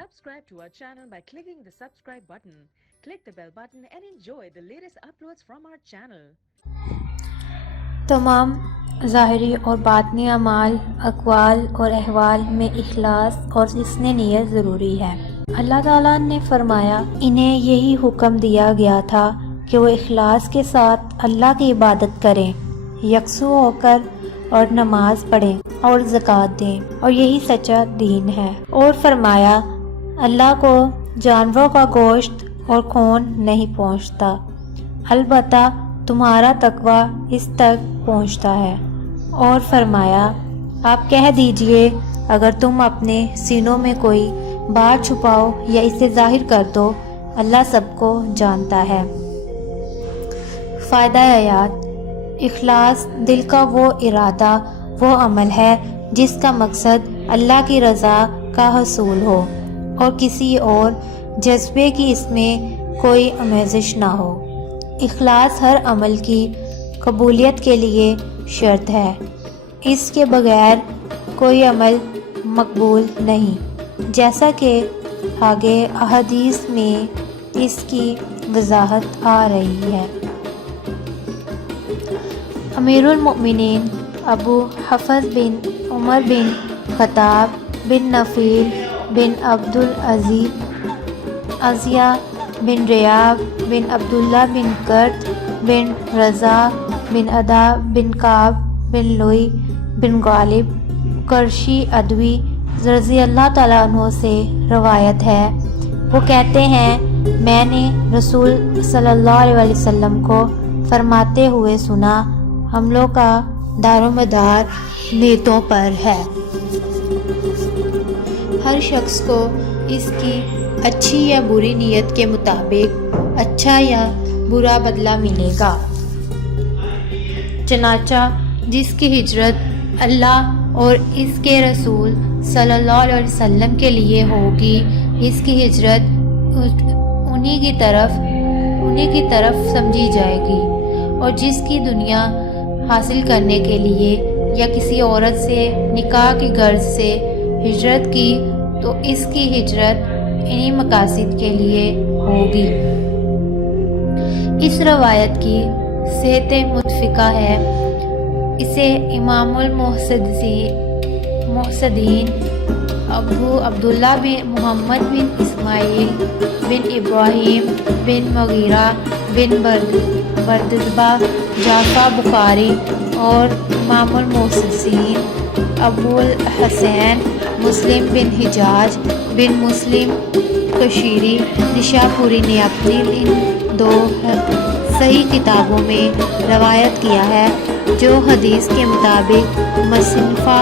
Subscribe to our channel by clicking the subscribe button. Click the bell button and enjoy the latest uploads from our channel. تمام ظاہری اور باطنی اعمال، اقوال اور احوال میں اخلاص اور حسن نیت ضروری ہے۔ اللہ تعالیٰ نے فرمایا انہیں یہی حکم دیا گیا تھا کہ وہ اخلاص کے ساتھ اللہ کی عبادت کریں، یکسو ہو کر اور نماز پڑھیں اور زکوٰۃ دیں، اور یہی سچا دین ہے۔ اور فرمایا اللہ کو جانوروں کا گوشت اور خون نہیں پہنچتا، البتہ تمہارا تقویٰ اس تک پہنچتا ہے۔ اور فرمایا آپ کہہ دیجئے اگر تم اپنے سینوں میں کوئی بات چھپاؤ یا اسے ظاہر کر دو، اللہ سب کو جانتا ہے۔ فائدہ حیات: اخلاص دل کا وہ ارادہ، وہ عمل ہے جس کا مقصد اللہ کی رضا کا حصول ہو اور کسی اور جذبے کی اس میں کوئی آمیزش نہ ہو۔ اخلاص ہر عمل کی قبولیت کے لیے شرط ہے، اس کے بغیر کوئی عمل مقبول نہیں، جیسا کہ آگے احادیث میں اس کی وضاحت آ رہی ہے۔ امیر المؤمنین ابو حفص بن عمر بن خطاب بن نفیل بن عبد العزیز عزیہ بن ریاب بن عبداللہ بن کرد بن رضا بن ادا بن کعب بن لوئی بن غالب قرشی ادوی رضی اللہ تعالیٰ عنہ سے روایت ہے، وہ کہتے ہیں میں نے رسول صلی اللہ علیہ وسلم کو فرماتے ہوئے سنا، حملوں کا دار و مدار نیتوں پر ہے۔ ہر شخص کو اس کی اچھی یا بری نیت کے مطابق اچھا یا برا بدلہ ملے گا۔ چنانچہ جس کی ہجرت اللہ اور اس کے رسول صلی اللہ علیہ وسلم کے لیے ہوگی، اس کی ہجرت انہی کی طرف سمجھی جائے گی، اور جس کی دنیا حاصل کرنے کے لیے یا کسی عورت سے نکاح کی غرض سے ہجرت کی تو اس کی ہجرت انہی مقاصد کے لیے ہوگی۔ اس روایت کی صحت متفقہ ہے۔ اسے امام المحسدین ابو عبداللہ بن محمد بن اسماعیل بن ابراہیم بن مغیرہ بن بردزبہ جعفر بخاری اور امام المحسسین ابو الحسین مسلم بن حجاج بن مسلم کشیری نشاپوری نے اپنی ان دو صحیح کتابوں میں روایت کیا ہے، جو حدیث کے مطابق مصنفہ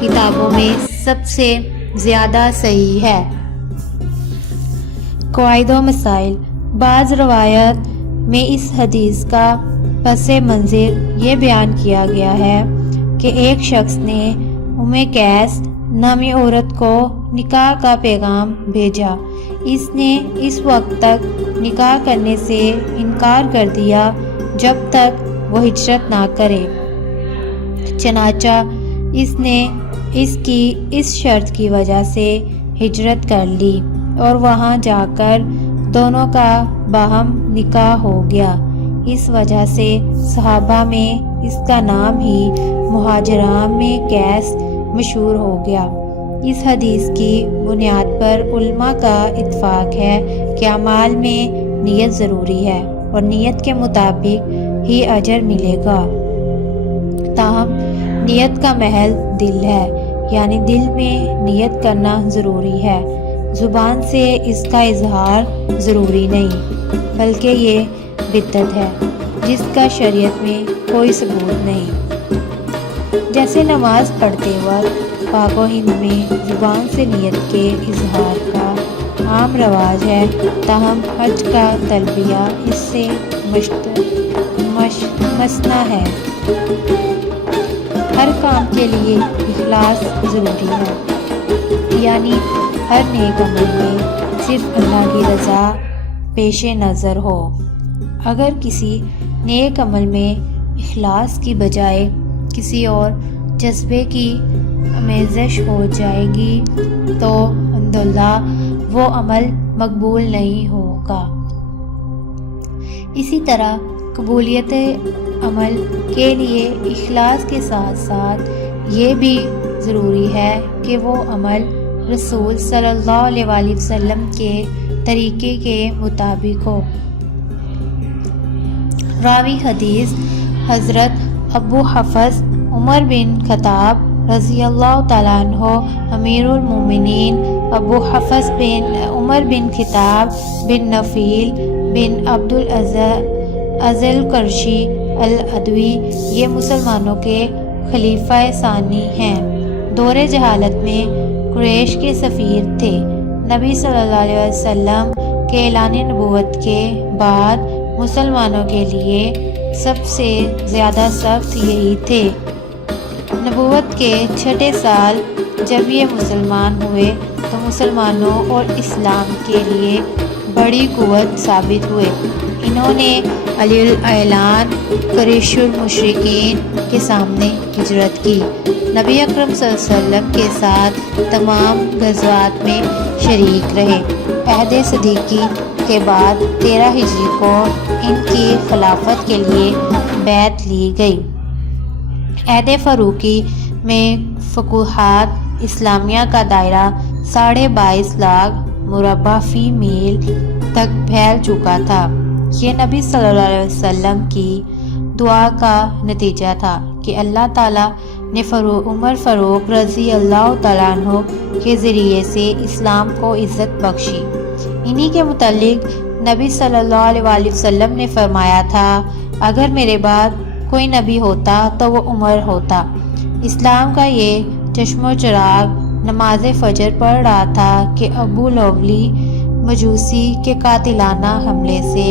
کتابوں میں سب سے زیادہ صحیح ہے۔ قواعد و مسائل: بعض روایات میں اس حدیث کا پس منظر یہ بیان کیا گیا ہے کہ ایک شخص نے قیس نامی عورت کو نکاح کا پیغام بھیجا، اس نے اس وقت تک نکاح کرنے سے انکار کر دیا جب تک وہ ہجرت نہ کرے۔ چنانچہ اس نے اس کی اس شرط کی وجہ سے ہجرت کر لی اور وہاں جا کر دونوں کا باہم نکاح ہو گیا۔ اس وجہ سے صحابہ میں اس کا نام ہی مہاجران میں قیس مشہور ہو گیا۔ اس حدیث کی بنیاد پر علماء کا اتفاق ہے کہ اعمال میں نیت ضروری ہے اور نیت کے مطابق ہی اجر ملے گا۔ تاہم نیت کا محل دل ہے، یعنی دل میں نیت کرنا ضروری ہے، زبان سے اس کا اظہار ضروری نہیں، بلکہ یہ بدعت ہے جس کا شریعت میں کوئی ثبوت نہیں۔ جیسے نماز پڑھتے وقت پاک و ہند میں زبان سے نیت کے اظہار کا عام رواج ہے، تاہم حج کا تلبیہ اس سے مستثنی ہے۔ ہر کام کے لیے اخلاص ضروری ہے، یعنی ہر نیک عمل میں صرف اللہ کی رضا پیش نظر ہو۔ اگر کسی نیک عمل میں اخلاص کی بجائے کسی اور جذبے کی آمیزش ہو جائے گی تو الحمدللہ وہ عمل مقبول نہیں ہوگا۔ اسی طرح قبولیت عمل کے لیے اخلاص کے ساتھ ساتھ یہ بھی ضروری ہے کہ وہ عمل رسول صلی اللہ علیہ وآلہ وسلم کے طریقے کے مطابق ہو۔ راوی حدیث حضرت ابو حفص عمر بن خطاب رضی اللہ تعالیٰ عنہ امیر المومنین ابو حفص بن عمر بن خطاب بن نفیل بن عبد العزیز قرشی العدوی یہ مسلمانوں کے خلیفہ ثانی ہیں۔ دور جہالت میں قریش کے سفیر تھے۔ نبی صلی اللہ علیہ وسلم کے اعلان نبوت کے بعد مسلمانوں کے لیے سب سے زیادہ سخت یہی تھے۔ نبوت کے چھٹے سال جب یہ مسلمان ہوئے تو مسلمانوں اور اسلام کے لیے بڑی قوت ثابت ہوئے۔ انہوں نے علی الاعلان قریش المشرکین کے سامنے ہجرت کی۔ نبی اکرم صلی اللہ علیہ وسلم کے ساتھ تمام غزوات میں شریک رہے۔ عہد صدیقی کے بعد 13 ہجری کو ان کی خلافت کے لیے بیعت لی گئی۔ عہد فاروقی میں فتوحات اسلامیہ کا دائرہ 22.5 لاکھ مربع فی میل تک پھیل چکا تھا۔ یہ نبی صلی اللہ علیہ وسلم کی دعا کا نتیجہ تھا کہ اللہ تعالیٰ نے عمر فاروق رضی اللہ تعالیٰ عنہ کے ذریعے سے اسلام کو عزت بخشی۔ انہی کے متعلق نبی صلی اللہ علیہ وآلہ وسلم نے فرمایا تھا، اگر میرے بعد کوئی نبی ہوتا تو وہ عمر ہوتا۔ اسلام کا یہ چشم و چراغ نماز فجر پڑھ رہا تھا کہ ابو لولی مجوسی کے قاتلانہ حملے سے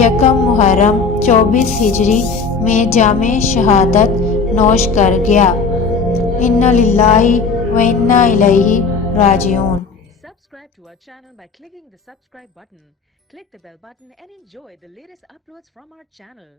یکم محرم 24 ہجری میں جام شہادت نوش کر گیا۔ انا للہ و انا الیہ راجعون۔ Subscribe to our channel by clicking the subscribe button. Click the bell button and enjoy the latest uploads from our channel.